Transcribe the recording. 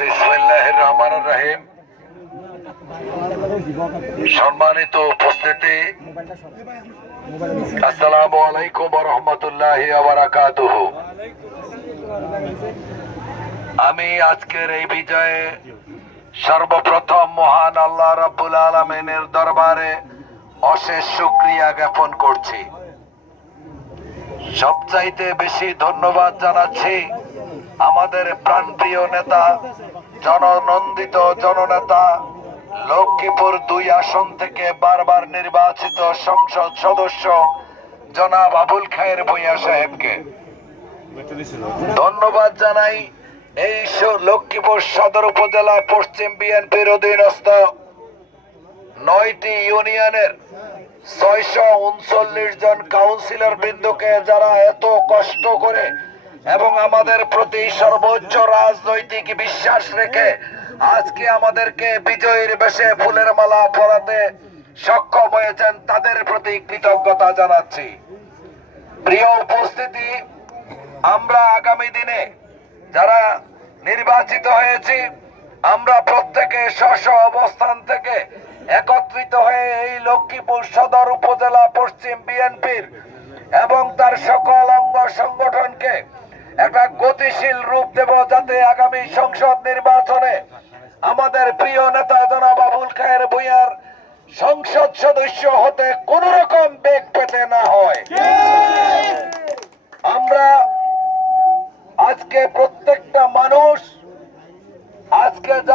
বিসমিল্লাহির রহমানির রহিম। সম্মানিত উপস্থিতি, আসসালামু আলাইকুম ওয়া রাহমাতুল্লাহি ওয়া বারাকাতুহু। আমি আজকের এই বিজয়ে সর্বপ্রথম মহান আল্লাহ রাব্বুল আলামিনের দরবারে অশেষ শুকরিয়া জ্ঞাপন করছি। সবচাইতে বেশি ধন্যবাদ জানাচ্ছি আমাদের প্রাণপ্রিয় নেতা, জননন্দিত জননেতা, লক্ষ্মীপুর ২ আসন থেকে বারবার নির্বাচিত সংসদ সদস্য জনাব আবুল খায়ের ভূঁইয়া সাহেবকে। ধন্যবাদ জানাই এই লক্ষ্মীপুর সদর উপজেলা পশ্চিম বিএনপির অধীনস্থ ৯টি ইউনিয়নের ৬৩৯ জন কাউন্সিলর বৃন্দকে, যারা এত কষ্ট করে এবং আমাদের প্রতি সর্বোচ্চ রাজনৈতিক বিশ্বাস রেখে আজকে আমাদেরকে বিজয়ীর বেশে ফুলের মালা পরাতে সক্ষম হয়েছেন, তাদের প্রতি কৃতজ্ঞতা জানাচ্ছি। প্রিয় উপস্থিতি, আমরা আগামী দিনে যারা নির্বাচিত হয়েছি, আমরা প্রত্যেকে স্ব অবস্থান থেকে একত্রিত হয়ে এই লক্ষ্মীপুর সদর উপজেলা পশ্চিম বিএনপির এবং তার সকল অঙ্গ সংগঠনকে একটা গতিশীল রূপ দেব, যাতে আগামী সংসদ নির্বাচনে আমাদের প্রিয় নেতা জনাব আবুল খায়ের ভূঁইয়ার সংসদ সদস্য হতে কোন রকম বেগ পেতে না হয়। আমরা আজকে প্রত্যেকটা মানুষ আজকে